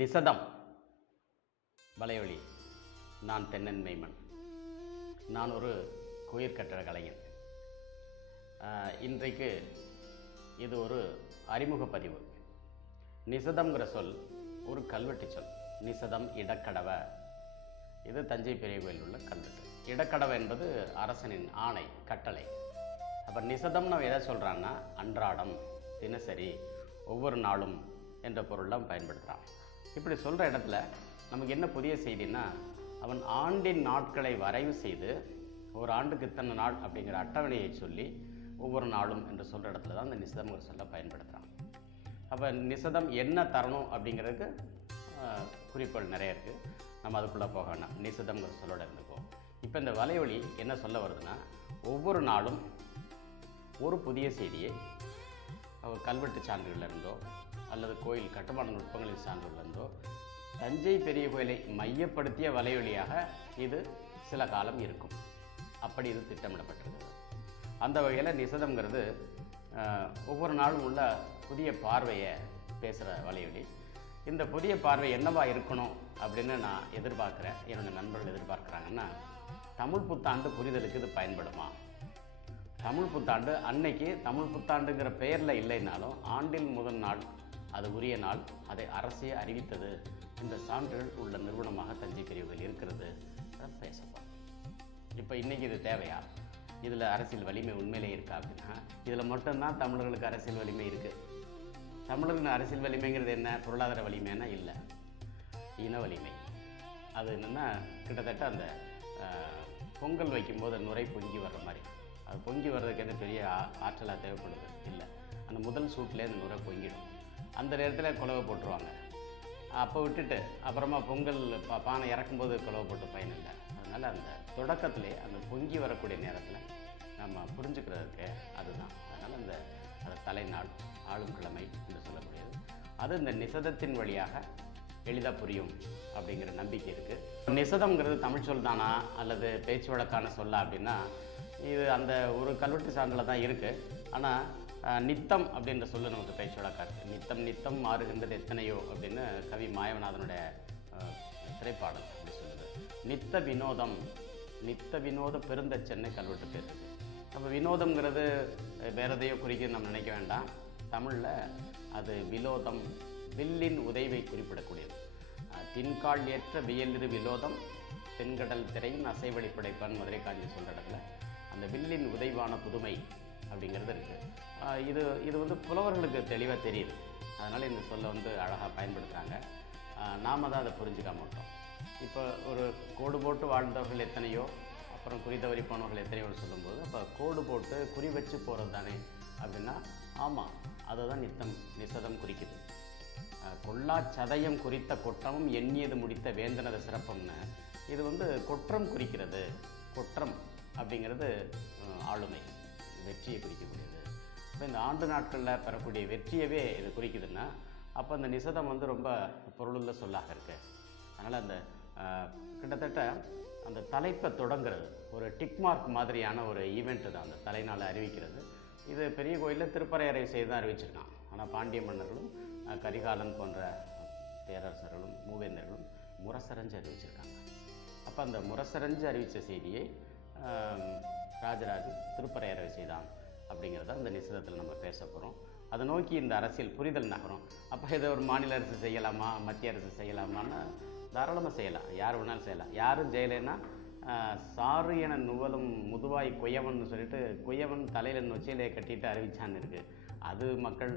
நிசதம் வலையொலி. நான் தென்னன் மெய்மன். நான் ஒரு கோயில் கட்டட கலைஞன். இன்றைக்கு இது ஒரு அறிமுக பதிவு. நிசதம்ங்கிற சொல் ஒரு கல்வெட்டு சொல். நிசதம் இடக்கடவை. இது தஞ்சை பெரிய கோயில் உள்ள கல்வெட்டு. இடக்கடவை என்பது அரசனின் ஆணை, கட்டளை. அப்போ நிசதம் நம்ம எதை சொல்கிறான்னா அன்றாடம், தினசரி, ஒவ்வொரு நாளும் என்ற பொருள்லாம் பயன்படுத்துகிறான். இப்படி சொல்கிற இடத்துல நமக்கு என்ன புதிய செய்தின்னா, அவன் ஆண்டின் நாட்களை வரைவு செய்து ஒரு ஆண்டுக்கு இத்தனை நாள் அப்படிங்கிற அட்டவணையை சொல்லி ஒவ்வொரு நாளும் என்று சொல்கிற இடத்துல தான் இந்த நிசதம் ஒரு சொல்ல பயன்படுத்துகிறான். அப்போ நிசதம் என்ன தரணும் அப்படிங்கிறதுக்கு குறிப்புகள் நிறைய இருக்குது. நம்ம அதுக்குள்ளே போக வேண்டாம். நிசதம்ங்கிற சொல்லோட இருந்துக்குவோம். இப்போ இந்த வலையொலி என்ன சொல்ல வருதுன்னா, ஒவ்வொரு நாளும் ஒரு புதிய செய்தியை கல்வெட்டு சான்றுகளிலிருந்தோ அல்லது கோயில் கட்டுமான நுட்பங்களின் சான்றுகளிலிருந்தோ தஞ்சை பெரிய கோயிலை மையப்படுத்திய வலையொலியாக இது சில காலம் இருக்கும். அப்படி இது திட்டமிடப்பட்டிருக்கிறது. அந்த வகையில் நிசதம்ங்கிறது ஒவ்வொரு நாளும் உள்ள புதிய பார்வையை பேசுகிற வலையொலி. இந்த புதிய பார்வை என்னவா இருக்கணும் அப்படின்னு நான் எதிர்பார்க்குறேன். என்னோடய நண்பர்கள் எதிர்பார்க்குறாங்கன்னா, தமிழ் புத்தாண்டு புரிதலுக்கு இது பயன்படுமா? தமிழ் புத்தாண்டு அன்னைக்கு தமிழ் புத்தாண்டுங்கிற பெயரில் இல்லைனாலும் ஆண்டில் முதல் நாள், அது உரிய நாள், அதை அரசே அறிவித்தது, இந்த சான்றுகள் உள்ள நிறுவனமாக தஞ்சை பெரிய கோயில் இருக்கிறது பேசப்படும். இப்போ இன்றைக்கி இது தேவையா? இதில் அரசியல் வலிமை உண்மையிலே இருக்கா அப்படின்னா, இதில் மட்டும்தான் தமிழர்களுக்கு அரசியல் வலிமை இருக்குது. தமிழர்கள் அரசியல் வலிமைங்கிறது என்ன? பொருளாதார வலிமைன்னா இல்லை, இன வலிமை. அது என்னென்னா, கிட்டத்தட்ட அந்த பொங்கல் வைக்கும்போது நுரை பொங்கி வர்ற மாதிரி, அது பொங்கி வர்றதுக்கு எந்த பெரிய ஆற்றலாக தேவைப்படுது இல்லை. அந்த முதல் சூட்டிலே அந்த நுரை பொங்கிடும். அந்த நேரத்தில் குலவை போட்டுருவாங்க. அப்போ விட்டுட்டு அப்புறமா பொங்கல் பானை இறக்கும்போது குலவை போட்டு பயன் இல்லை. அதனால் அந்த தொடக்கத்திலே அந்த பொங்கி வரக்கூடிய நேரத்தில் நம்ம புரிஞ்சுக்கிறதுக்கு அதுதான். அதனால் அந்த தலைநாள், ஆளும் கிழமை என்று சொல்லக்கூடியது, அது இந்த நிசதத்தின் வழியாக எளிதாக புரியும் அப்படிங்கிற நம்பிக்கை இருக்குது. நிசதம்ங்கிறது தமிழ் சொல் தானா அல்லது பேச்சு வழக்கான சொல்லா அப்படின்னா, இது அந்த ஒரு கல்வெட்டு சான்றில் தான் இருக்குது. ஆனால் நித்தம் அப்படின்ற சொல்லு நமக்கு பேச்சு வழக்காது. நித்தம் நித்தம் மாறுகின்றது எத்தனையோ அப்படின்னு கவி மாயவநாதனுடைய திரைப்பாடல் அப்படி சொல்லுது. நித்த வினோதம், நித்த வினோத பெருந்த சென்னை கல்வெட்டு பேசுது. அப்போ வினோதம்ங்கிறது வேறு எதையோ குறிக்க நம்ம நினைக்க வேண்டாம். தமிழில் அது விலோதம், வில்லின் உதைவை குறிப்பிடக்கூடியது. தின்கால் ஏற்ற வியலிரு விலோதம், தென்கடல் திரையின் அசைவழி படைப்பான் மதுரை காஞ்சி சொல்கிற இடத்துல அந்த வில்லின் உதைவான புதுமை அப்படிங்கிறது இருக்குது. இது புலவர்களுக்கு தெளிவாக தெரியுது. அதனால் இந்த சொல்லை அழகாக பயன்படுத்துகிறாங்க. நாம் தான் அதை புரிஞ்சுக்க மாட்டோம். இப்போ ஒரு கோடு போட்டு வாழ்ந்தவர்கள் எத்தனையோ, அப்புறம் குறி தவறி போனவர்கள் எத்தனையோ சொல்லும்போது, அப்போ கோடு போட்டு குறி வச்சு போகிறது தானே அப்படின்னா, ஆமாம், அதை தான் நிசதம் குறிக்குது. கொல்லா சதயம் குறித்த கொற்றமும் எண்ணியது முடித்த வேந்தனது சிறப்பம்னு இது கொற்றம் குறிக்கிறது. கொற்றம் அப்படிங்கிறது ஆளுமை, வெற்றியை குறிக்கக்கூடியது. இப்போ இந்த ஆண்டு நாட்களில் பெறக்கூடிய வெற்றியவே இது குறிக்குதுன்னா, அப்போ அந்த நிசதம் ரொம்ப பொருளுள்ள சொல்லாக இருக்குது. அதனால் அந்த கிட்டத்தட்ட அந்த தலைப்பை தொடங்கிறது ஒரு டிக்மார்க் மாதிரியான ஒரு ஈவெண்ட்டு தான் அந்த தலைநாளை அறிவிக்கிறது. இது பெரிய கோயிலில் திருப்பரையறை செய்து தான் அறிவிச்சிருக்கான். ஆனால் பாண்டிய மன்னர்களும் கரிகாலன் போன்ற பேரரசர்களும் மூவேந்தர்களும் முரசரஞ்சு அறிவிச்சிருக்காங்க. அப்போ அந்த முரசரஞ்சு அறிவித்த செய்தியை ராஜராஜன் திருப்பரையறை செய்தான் அப்படிங்கிறத இந்த நிசதத்தில் நம்ம பேச போகிறோம். அதை நோக்கி இந்த அரசியல் புரிதல் நகரும். அப்போ இதை ஒரு மாநில அரசு செய்யலாமா, மத்திய அரசு செய்யலாமான்னு தாராளமாக செய்யலாம். யார் வேணாலும் செய்யலாம். யாரும் செய்யலைன்னா, சாறு என நுவலும் முதுவாய் குயவன் சொல்லிட்டு குயவன் தலையில் நொச்சியிலே கட்டிட்டு அறிவிச்சான்னு இருக்குது. அது மக்கள்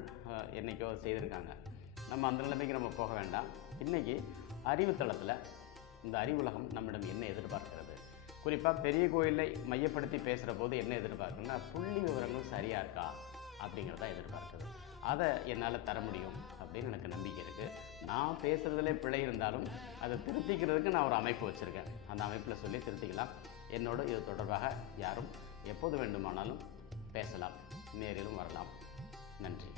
என்றைக்கோ செய்திருக்காங்க. நம்ம அந்த நிலைமைக்கு நம்ம போக வேண்டாம். இன்றைக்கி அறிவுத்தளத்தில் இந்த அறிவுலகம் நம்மிடம் என்ன எதிர்பார்க்கிறது, குறிப்பாக பெரிய கோயிலை மையப்படுத்தி பேசுகிற போது என்ன எதிர்பார்க்குன்னா, புள்ளி விவரங்கள் சரியாக இருக்கா அப்படிங்கிறத எதிர்பார்க்குது. அதை என்னால் தர முடியும் அப்படின்னு எனக்கு நம்பிக்கை இருக்குது. நான் பேசுகிறதுலே பிழை இருந்தாலும் அதை திருத்திக்கிறதுக்கு நான் ஒரு அமைப்பு வச்சுருக்கேன். அந்த அமைப்பில் சொல்லி திருத்திக்கலாம். என்னோடு இது தொடர்பாக யாரும் எப்போது வேண்டுமானாலும் பேசலாம், நேரிலும் வரலாம். நன்றி.